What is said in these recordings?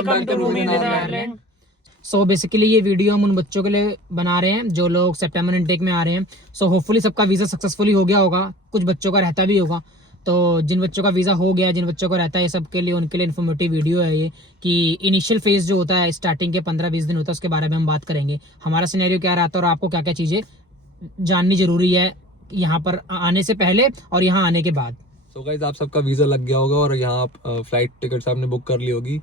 Welcome to room in Ireland. So basically ये video हम उन बच्चों के लिए बना रहे हैं जो लोग सितंबर इनटेक में आ रहे हैं। सो होपफुली सबका वीज़ा सक्सेसफुली हो गया होगा, कुछ बच्चों का रहता भी होगा। तो जिन बच्चों का वीज़ा हो गया, जिन बच्चों का रहता है, सब के लिए उनके लिए इन्फॉर्मेटिव वीडियो है ये कि इनिशियल फेज जो होता है, स्टार्टिंग के 15-20 दिन होता है, उसके बारे में हम बात करेंगे। हमारा सिनेरियो क्या रहता है और आपको क्या क्या चीज़ें जाननी जरूरी है यहाँ पर आने से पहले और यहाँ आने के बाद। सो गाइस, आप सबका वीज़ा लग गया होगा और यहाँ आप फ्लाइट टिकट्स आपने बुक कर ली होगी।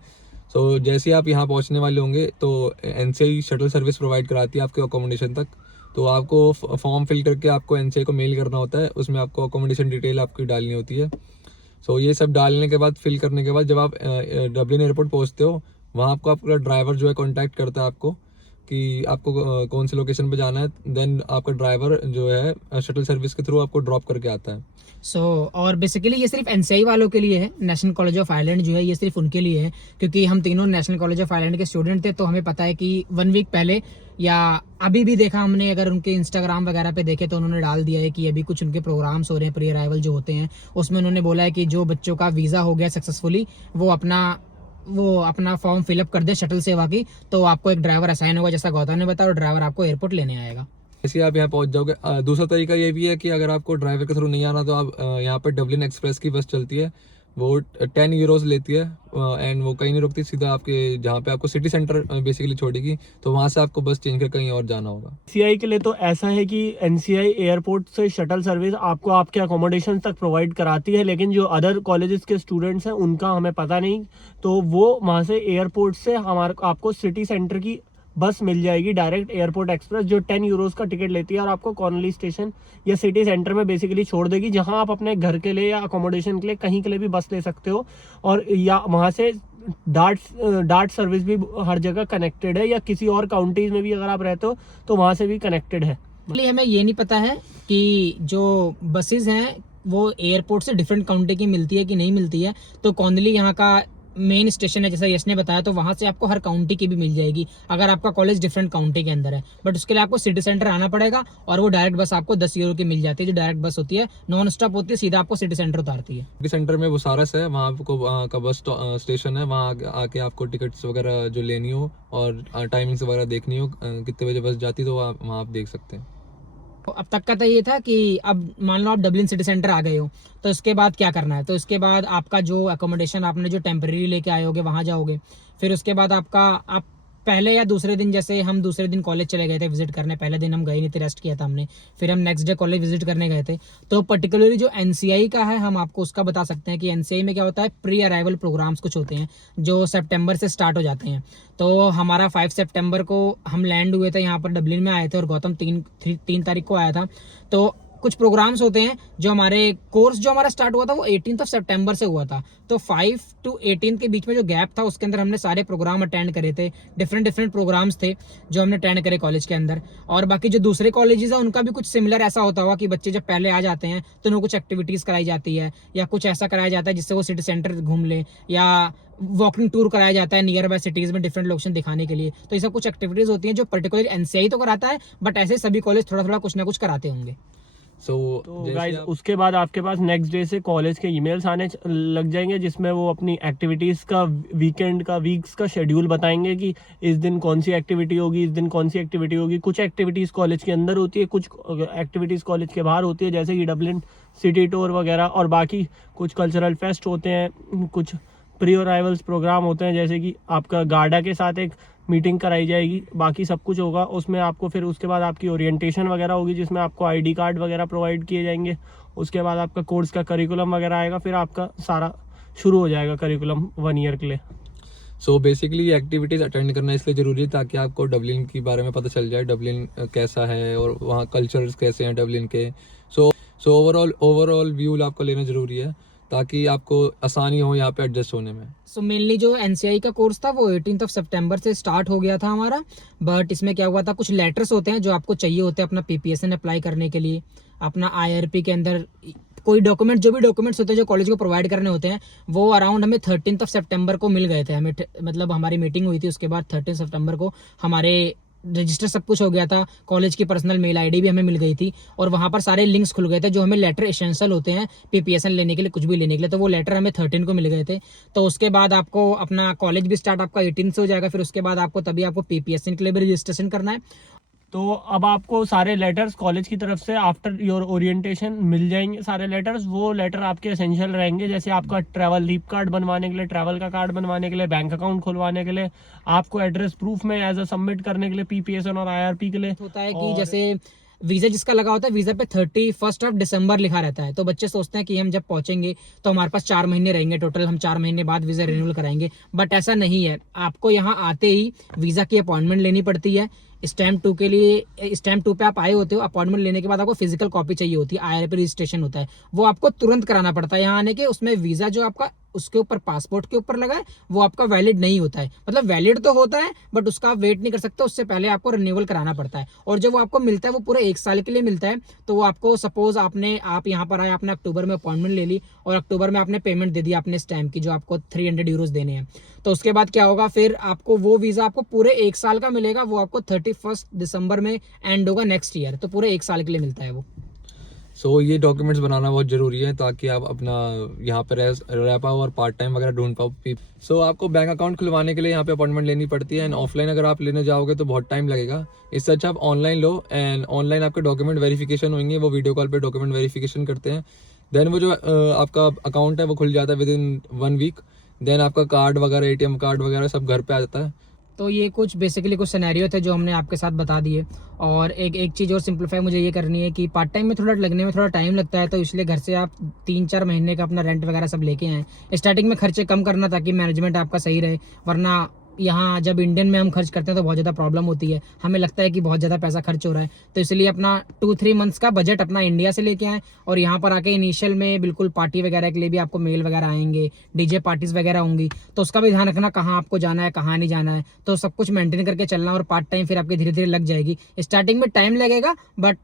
सो जैसे ही आप यहाँ पहुँचने वाले होंगे तो एनसीआई शटल सर्विस प्रोवाइड कराती है आपके अकोमोडेशन तक। तो आपको फॉर्म फिल करके आपको एनसीआई को मेल करना होता है, उसमें आपको अकोमोडेशन डिटेल आपकी डालनी होती है। सो ये सब डालने के बाद, फिल करने के बाद जब आप डब्लिन एयरपोर्ट पहुँचते हो, वहाँ आपको आपका ड्राइवर जो है कॉन्टैक्ट करता है आपको कि आपको कौन सी लोकेशन पे जाना है। देन आपका ड्राइवर जो है शटल सर्विस के थ्रू आपको ड्रॉप करके आता है। और बेसिकली ये सिर्फ एनसीआई वालों के लिए है। नेशनल कॉलेज ऑफ आयरलैंड जो है ये सिर्फ उनके लिए है, क्योंकि हम तीनों नेशनल कॉलेज ऑफ आयरलैंड के स्टूडेंट थे। तो हमें पता है कि 1 वीक पहले या अभी भी देखा हमने, अगर उनके इंस्टाग्राम वगैरह पे देखे तो उन्होंने डाल दिया है कि अभी कुछ उनके प्रोग्राम्स हो रहे हैं प्री अराइवल जो होते हैं, उसमें उन्होंने बोला है कि जो बच्चों का वीज़ा हो गया सक्सेसफुली वो अपना फॉर्म फिलअप कर दे शटल सेवा की, तो आपको एक ड्राइवर असाइन होगा जैसा गौतम ने बताया, और ड्राइवर आपको एयरपोर्ट लेने आएगा। जैसे आप यहाँ पहुँच जाओगे। दूसरा तरीका ये भी है कि अगर आपको ड्राइवर के थ्रू नहीं आना तो आप यहाँ पर डब्लिन एक्सप्रेस की बस चलती है, वो 10 यूरोज लेती है एंड वो कहीं नहीं रुकती, सीधा आपके जहाँ पे आपको सिटी सेंटर बेसिकली छोड़ेगी, तो वहाँ से आपको बस चेंज कर कहीं और जाना होगा। एनसीआई के लिए तो ऐसा है कि एनसीआई एयरपोर्ट से शटल सर्विस आपको आपके अकोमोडेशन तक प्रोवाइड कराती है, लेकिन जो अदर कॉलेजेस के स्टूडेंट्स हैं उनका हमें पता नहीं। तो वो वहाँ से एयरपोर्ट से आपको सिटी सेंटर की बस मिल जाएगी, डायरेक्ट एयरपोर्ट एक्सप्रेस, जो 10 यूरोज का टिकट लेती है और आपको कॉर्नली स्टेशन या सिटी सेंटर में बेसिकली छोड़ देगी, जहां आप अपने घर के लिए या अकोमोडेशन के लिए कहीं के लिए भी बस ले सकते हो। और या वहां से डार्ट सर्विस भी हर जगह कनेक्टेड है, या किसी और काउंटीज में भी अगर आप रहते हो तो वहां से भी कनेक्टेड है। हमें ये नहीं पता है कि जो बसेज हैं वो एयरपोर्ट से डिफरेंट काउंटी की मिलती है कि नहीं मिलती है। तो कॉर्नली यहाँ का मेन स्टेशन है, जैसा यश ने बताया, तो वहां से आपको हर काउंटी की भी मिल जाएगी अगर आपका कॉलेज डिफरेंट काउंटी के अंदर है। बट उसके लिए आपको सिटी सेंटर आना पड़ेगा, और वो डायरेक्ट बस आपको 10 यूरो की मिल जाती है, जो डायरेक्ट बस होती है, नॉन स्टॉप होती है, सीधा आपको सिटी सेंटर उतारती है। सिटी सेंटर में बुसारस है, वहाँ आपको वहाँ का बस स्टेशन है, वहाँ आके आपको टिकट्स वगैरह जो लेनी हो और टाइमिंग्स वगैरह देखनी हो, कितने बजे बस जाती, तो वहाँ आप देख सकते हैं। अब तक का तो ये था कि अब मान लो आप डब्लिन सिटी सेंटर आ गए हो, तो इसके बाद क्या करना है। तो इसके बाद आपका जो अकोमोडेशन आपने जो टेम्परेरी लेके आए होगे वहाँ जाओगे। फिर उसके बाद आप पहले या दूसरे दिन, जैसे हम दूसरे दिन कॉलेज चले गए थे विजिट करने, पहले दिन हम गए नहीं थे, रेस्ट किया था हमने, फिर हम नेक्स्ट डे कॉलेज विजिट करने गए थे। तो पर्टिकुलरली जो एनसीआई का है, हम आपको उसका बता सकते हैं कि एनसीआई में क्या होता है, प्री अराइवल प्रोग्राम्स कुछ होते हैं जो सितंबर से स्टार्ट हो जाते हैं। तो हमारा 5 सितंबर को हम लैंड हुए थे यहाँ पर, डब्लिन में आए थे, और गौतम 3 तारीख को आया था। तो कुछ प्रोग्राम्स होते हैं जो हमारे कोर्स जो हमारा स्टार्ट हुआ था वो 18 सितंबर से हुआ था। तो 5 to 18 के बीच में जो गैप था उसके अंदर हमने सारे प्रोग्राम अटेंड करे थे, डिफरेंट प्रोग्राम्स थे जो हमने अटेंड करे कॉलेज के अंदर। और बाकी जो दूसरे कॉलेजेस है उनका भी कुछ सिमिलर ऐसा होता हुआ कि बच्चे जब पहले आ जाते हैं तो उनको कुछ एक्टिविटीज कराई जाती है, या कुछ ऐसा कराया जाता है जिससे वो सिटी सेंटर घूम ले, या वॉकिंग टूर कराया जाता है नियर बाय सिटीज में डिफरेंट लोकेशन दिखाने के लिए। तो ये सब कुछ एक्टिविटीज होती हैं जो पर्टिकुलर एनसीआई तो कराता है, बट ऐसे सभी कॉलेज थोड़ा कुछ ना कुछ कराते होंगे। तो गाइस उसके बाद आपके पास नेक्स्ट डे से कॉलेज के ईमेल्स आने लग जाएंगे, जिसमें वो अपनी एक्टिविटीज़ का वीक्स का शेड्यूल बताएंगे कि इस दिन कौन सी एक्टिविटी होगी, इस दिन कौन सी एक्टिविटी होगी। कुछ एक्टिविटीज़ कॉलेज के अंदर होती है, कुछ एक्टिविटीज़ कॉलेज के बाहर होती है, जैसे कि डब्लिन सिटी टूर वगैरह, और बाकी कुछ कल्चरल फेस्ट होते हैं, कुछ प्री अराइवल्स प्रोग्राम होते हैं, जैसे कि आपका गार्डा के साथ एक मीटिंग कराई जाएगी, बाकी सब कुछ होगा उसमें। आपको फिर उसके बाद आपकी ओरिएंटेशन वगैरह होगी, जिसमें आपको आईडी कार्ड वगैरह प्रोवाइड किए जाएंगे। उसके बाद आपका कोर्स का करिकुलम वगैरह आएगा, फिर आपका सारा शुरू हो जाएगा करिकुलम 1 ईयर के लिए। सो बेसिकली एक्टिविटीज़ अटेंड करना इसलिए ज़रूरी है ताकि आपको डब्लिन के बारे में पता चल जाए, डब्लिन कैसा है और वहाँ कल्चर्स कैसे हैं डब्लिन के। सो ओवरऑल व्यू आपको लेना ज़रूरी है ताकि आपको आसानी हो यहाँ पे एडजस्ट होने में। सो मेनली जो एनसीआई का कोर्स था वो 18 सितंबर से स्टार्ट हो गया था हमारा। बट इसमें क्या हुआ था, कुछ लेटर्स होते हैं जो आपको चाहिए होते हैं अपना पीपीएसएन अप्लाई करने के लिए, अपना आईआरपी के अंदर कोई डॉक्यूमेंट, जो भी डॉक्यूमेंट्स होते हैं जो कॉलेज को प्रोवाइड करने होते हैं, वो अराउंड हमें 13 सितंबर को मिल गए थे। हमें मतलब हमारी मीटिंग हुई थी, उसके बाद 13 सितंबर को हमारे रजिस्टर सब कुछ हो गया था, कॉलेज की पर्सनल मेल आईडी भी हमें मिल गई थी और वहाँ पर सारे लिंक्स खुल गए थे जो हमें लेटर एसेंशियल होते हैं PPSN लेने के लिए, कुछ भी लेने के लिए। तो वो लेटर हमें 13 को मिल गए थे। तो उसके बाद आपको अपना कॉलेज भी स्टार्ट आपका 18 से हो जाएगा। फिर उसके बाद आपको तभी आपको PPSN के लिए भी रजिस्ट्रेशन करना है। तो अब आपको सारे लेटर्स कॉलेज की तरफ से आफ्टर योर ओरिएंटेशन मिल जाएंगे। सारे लेटर्स, वो लेटर आपके एसेंशियल रहेंगे, जैसे आपका ट्रैवल लीव कार्ड बनवाने के लिए, ट्रैवल का कार्ड बनवाने के लिए, बैंक अकाउंट खुलवाने के लिए, आपको एड्रेस प्रूफ में एज अ सबमिट करने के लिए PPSN और IRP के लिए होता है कि जैसे वीजा जिसका लगा होता है, वीजा पे 31 दिसंबर लिखा रहता है। तो बच्चे सोचते हैं कि हम जब पहुंचेंगे तो हमारे पास 4 महीने रहेंगे टोटल, हम 4 महीने बाद वीजा रिन्यूअल कराएंगे। बट ऐसा नहीं है, आपको यहाँ आते ही वीजा की अपॉइंटमेंट लेनी पड़ती है। स्टैम्प 2 के लिए, स्टैम्प 2 पे आप आए होते हो, अपॉइंटमेंट लेने के बाद आपको फिजिकल कॉपी चाहिए होती है, IRP रजिस्ट्रेशन होता है, वो आपको तुरंत कराना पड़ता है यहाँ आने के। उसमें वीजा जो आपका उसके ऊपर पासपोर्ट के ऊपर लगा है वो आपका वैलिड नहीं होता है, मतलब वैलिड तो होता है बट उसका आप वेट नहीं कर सकते, उससे पहले आपको रिन्यूअल कराना पड़ता है। और जो वो आपको मिलता है वो पूरे 1 साल के लिए मिलता है। तो वो आपको सपोज आप यहाँ पर आए, आपने अक्टूबर में अपॉइंटमेंट ले ली और अक्टूबर में आपने पेमेंट दे दी अपने स्टैम्प की, जो आपको 300 यूरोज देने हैं। तो उसके बाद क्या होगा, फिर आपको वो वीजा आपको पूरे 1 साल का मिलेगा, वो आपको 31 दिसंबर में एंड होगा नेक्स्ट ईयर। तो पूरे 1 साल के लिए मिलता है वो। सो ये डॉक्यूमेंट्स बनाना बहुत ज़रूरी है ताकि आप अपना यहाँ पर रह पाओ और पार्ट टाइम वगैरह ढूंढ पाओ। सो आपको बैंक अकाउंट खुलवाने के लिए यहाँ पे अपॉइंटमेंट लेनी पड़ती है, एंड ऑफलाइन अगर आप लेने जाओगे तो बहुत टाइम लगेगा। इससे अच्छा आप ऑनलाइन लो, एंड ऑनलाइन आपके डॉक्यूमेंट वेरिफिकेशन होंगे, वो वीडियो कॉल पे डॉक्यूमेंट वेरिफिकेशन करते हैं। देन वो जो आपका अकाउंट है वो खुल जाता है विद इन 1 वीक। देन आपका कार्ड वगैरह, ATM कार्ड वगैरह सब घर पे आ जाता है। तो ये कुछ बेसिकली कुछ सिनेरियो थे जो हमने आपके साथ बता दिए। और एक चीज़ और सिंपलीफाई मुझे ये करनी है कि पार्ट टाइम में थोड़ा लगने में थोड़ा टाइम लगता है, तो इसलिए घर से आप 3-4 महीने का अपना रेंट वगैरह सब लेके आएँ। स्टार्टिंग में खर्चे कम करना ताकि मैनेजमेंट आपका सही रहे, वरना यहाँ जब इंडियन में हम खर्च करते हैं तो बहुत ज़्यादा प्रॉब्लम होती है, हमें लगता है कि बहुत ज़्यादा पैसा खर्च हो रहा है। तो इसलिए अपना 2-3 मंथ्स का बजट अपना इंडिया से लेके आएँ। और यहाँ पर आके इनिशियल में बिल्कुल पार्टी वगैरह के लिए भी आपको मेल वगैरह आएंगे, DJ पार्टीज वगैरह होंगी, तो उसका भी ध्यान रखना कहाँ आपको जाना है कहाँ नहीं जाना है। तो सब कुछ मेंटेन करके चलना, और पार्ट टाइम फिर आपके धीरे धीरे लग जाएगी। स्टार्टिंग में टाइम लगेगा बट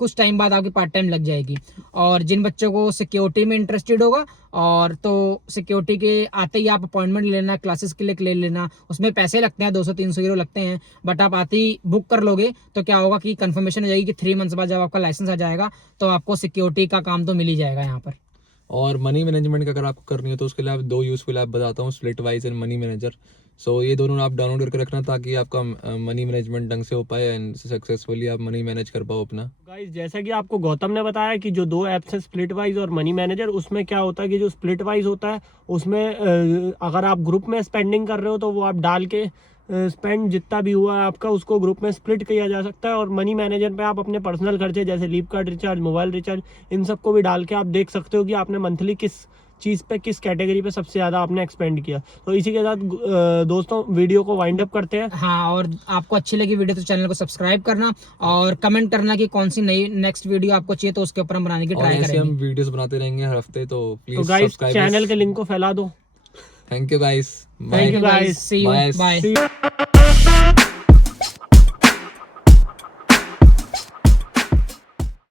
कुछ टाइम बाद आपकी पार्ट टाइम लग जाएगी। और जिन बच्चों को सिक्योरिटी में इंटरेस्टेड होगा, और तो सिक्योरिटी के आते ही आप अपॉइंटमेंट लेना, क्लासेस के लिए ले लेना, उसमें पैसे लगते हैं 200-300 यूरो लगते हैं, बट आप आते ही बुक कर लोगे तो क्या होगा कि कंफर्मेशन हो जाएगी कि 3 मंथ्स बाद जब आपका लाइसेंस आ जाएगा तो आपको सिक्योरिटी का काम तो मिल ही जाएगा यहाँ पर। और मनी मैनेजमेंट का अगर आपको करनी है तो उसके लिए आप 2 यूज़फुल ऐप बताता हूँ, स्प्लिटवाइज एंड मनी मैनेजर। सो ये दोनों आप डाउनलोड करके रखना ताकि आपका मनी मैनेजमेंट ढंग से हो पाए एंड सक्सेसफुली आप मनी मैनेज कर पाओ अपना। गाइस, जैसा कि आपको गौतम ने बताया कि जो 2 ऐप्स हैं, स्प्लिटवाइज और मनी मैनेजर, उसमें क्या होता है कि जो स्प्लिटवाइज होता है उसमें अगर आप ग्रुप में स्पेंडिंग कर रहे हो तो वो आप डाल के स्पेंड जितना भी हुआ है आपका उसको ग्रुप में स्प्लिट किया जा सकता है। और मनी मैनेजर पे आप अपने पर्सनल खर्चे जैसे leave card recharge, mobile recharge, इन सबको भी डाल के आप देख सकते हो कि आपने मंथली किस चीज़ पे, किस कैटेगरी पे सबसे ज़्यादा आपने एक्सपेंड किया। तो इसी के साथ दोस्तों वीडियो को वाइंड अप करते हैं। हाँ, और आपको अच्छी लगी वीडियो तो चैनल को सब्सक्राइब करना और कमेंट करना कि कौन सी नई नेक्स्ट वीडियो आपको चाहिए, तो उसके ऊपर हम बनाने की ट्राई करेंगे। हम वीडियोस बनाते रहेंगे हर हफ्ते, तो प्लीज गाइस सब्सक्राइब चैनल के लिंक को फैला दो। Thank you guys, thank you guys, see you, bye.